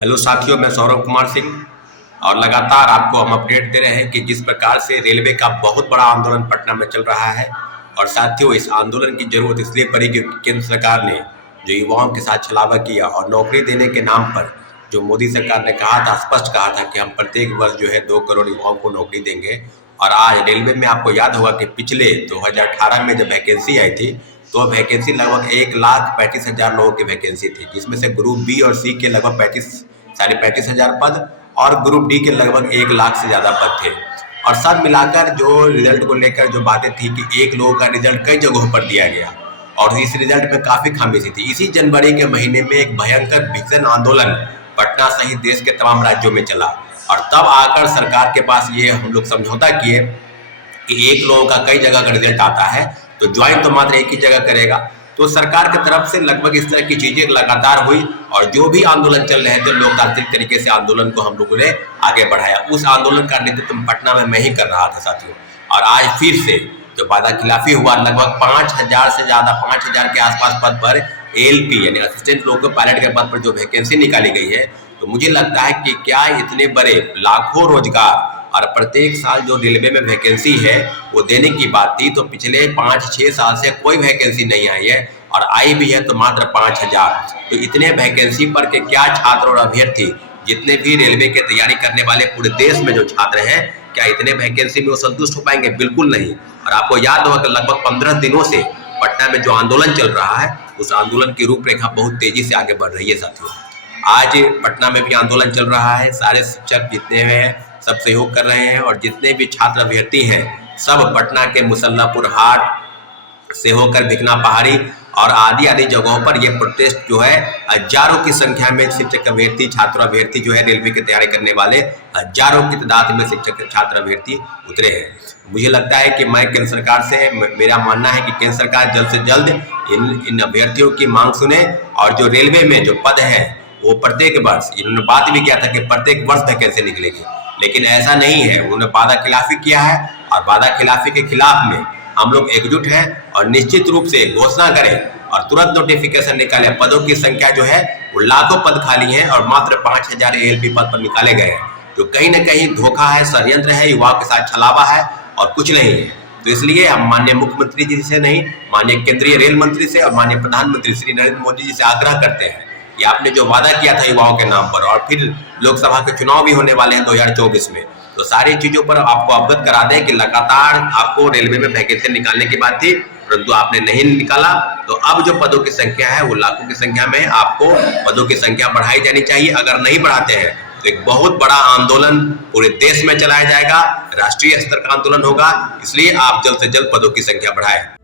Hello साथियों, मैं सौरभ कुमार सिंह और लगातार आपको हम अपडेट दे रहे हैं कि जिस प्रकार से रेलवे का बहुत बड़ा आंदोलन पटना में चल रहा है। और साथियों, इस आंदोलन की जरूरत इसलिए पड़ी कि केंद्र सरकार ने जो युवाओं के साथ छलावा किया और नौकरी देने के नाम पर जो मोदी सरकार ने कहा था, स्पष्ट कहा था कि हम प्रत्येक वर्ष जो है 2 करोड़ युवाओं को नौकरी देंगे। और आज रेलवे में आपको याद होगा कि पिछले 2018 में जब वैकेंसी आई थी तो वैकेंसी लगभग 1,35,000 लोगों की वैकेंसी थी, जिसमें से ग्रुप बी और सी के लगभग 35,000 पद और ग्रुप डी के लगभग 1 लाख से ज़्यादा पद थे। और सब मिलाकर जो रिजल्ट को लेकर जो बातें थी कि एक लोगों का रिजल्ट कई जगहों पर दिया गया और इस रिजल्ट में काफ़ी खामियाजी थी। इसी जनवरी के महीने में एक भयंकर विजन आंदोलन पटना सहित देश के तमाम राज्यों में चला और तब आकर सरकार के पास ये हम लोग समझौता किए कि एक लोगों का कई जगह का रिजल्ट आता है तो ज्वाइन तो मात्र एक ही जगह करेगा। तो सरकार की तरफ से लगभग इस तरह की चीजें लगातार हुई और जो भी आंदोलन चल रहे थे लोकतांत्रिक तरीके से आंदोलन को हम लोगों ने आगे बढ़ाया। उस आंदोलन का नेतृत्व पटना में मैं ही कर रहा था साथियों। और आज फिर से जो वादा खिलाफी हुआ, लगभग 5,000 से ज्यादा 5,000 के आसपास पद पर एएलपी यानी असिस्टेंट लोको पायलट के पद पर जो वैकेंसी निकाली गई है, तो मुझे लगता है कि क्या इतने बड़े लाखों रोजगार और प्रत्येक साल जो रेलवे में वैकेंसी है वो देने की बात थी, तो पिछले 5-6 साल से कोई वैकेंसी नहीं आई है और आई भी है तो मात्र 5,000। तो इतने वैकेंसी पर के क्या छात्र और अभ्यर्थी जितने भी रेलवे की तैयारी करने वाले पूरे देश में जो छात्र हैं, क्या इतने वैकेंसी में वो संतुष्ट हो पाएंगे? बिल्कुल नहीं। और आपको याद होगा कि लगभग 15 दिनों से पटना में जो आंदोलन चल रहा है उस आंदोलन की रूपरेखा बहुत तेजी से आगे बढ़ रही है साथियों। आज पटना में भी आंदोलन चल रहा है, सारे शिक्षक जितने हैं सब सहयोग कर रहे हैं और जितने भी छात्र अभ्यर्थी हैं सब पटना के मुसल्लापुर हाट से होकर भिकना पहाड़ी और आदि आदि जगहों पर ये प्रोटेस्ट जो है हजारों की संख्या में शिक्षक अभ्यर्थी छात्र अभ्यर्थी जो है रेलवे की तैयारी करने वाले हजारों की तादाद में शिक्षक छात्र अभ्यर्थी उतरे हैं। मुझे लगता है कि मैं केंद्र सरकार से मेरा मानना है कि केंद्र सरकार जल्द से जल्द इन अभ्यर्थियों की मांग सुने और जो रेलवे में जो पद है वो प्रत्येक वर्ष, इन्होंने बात भी किया था कि प्रत्येक वर्ष वैकेंसी निकलेगी, लेकिन ऐसा नहीं है। उन्होंने वादा खिलाफी किया है और वादा खिलाफी के खिलाफ में हम लोग एकजुट हैं और निश्चित रूप से घोषणा करें और तुरंत नोटिफिकेशन निकालें। पदों की संख्या जो है वो लाखों पद खाली हैं और मात्र 5,000 एएलपी पद पर निकाले गए हैं, जो कहीं ना कहीं धोखा है, षड्यंत्र है, युवाओं के साथ छलावा है और कुछ नहीं है। तो इसलिए हम माननीय मुख्यमंत्री जी से नहीं, माननीय केंद्रीय रेल मंत्री से और माननीय प्रधानमंत्री श्री नरेंद्र मोदी जी से आग्रह करते हैं कि आपने जो वादा किया था युवाओं के नाम पर, और फिर लोकसभा के चुनाव भी होने वाले हैं 2024 में, तो सारी चीजों पर आपको अवगत करा दें कि लगातार आपको रेलवे में वैकेंसी निकालने की बात थी परंतु आपने नहीं निकाला। तो अब जो पदों की संख्या है वो लाखों की संख्या में, आपको पदों की संख्या बढ़ाई जानी चाहिए। अगर नहीं बढ़ाते हैं तो एक बहुत बड़ा आंदोलन पूरे देश में चलाया जाएगा, राष्ट्रीय स्तर का आंदोलन होगा। इसलिए आप जल्द से जल्द पदों की संख्या बढ़ाएं।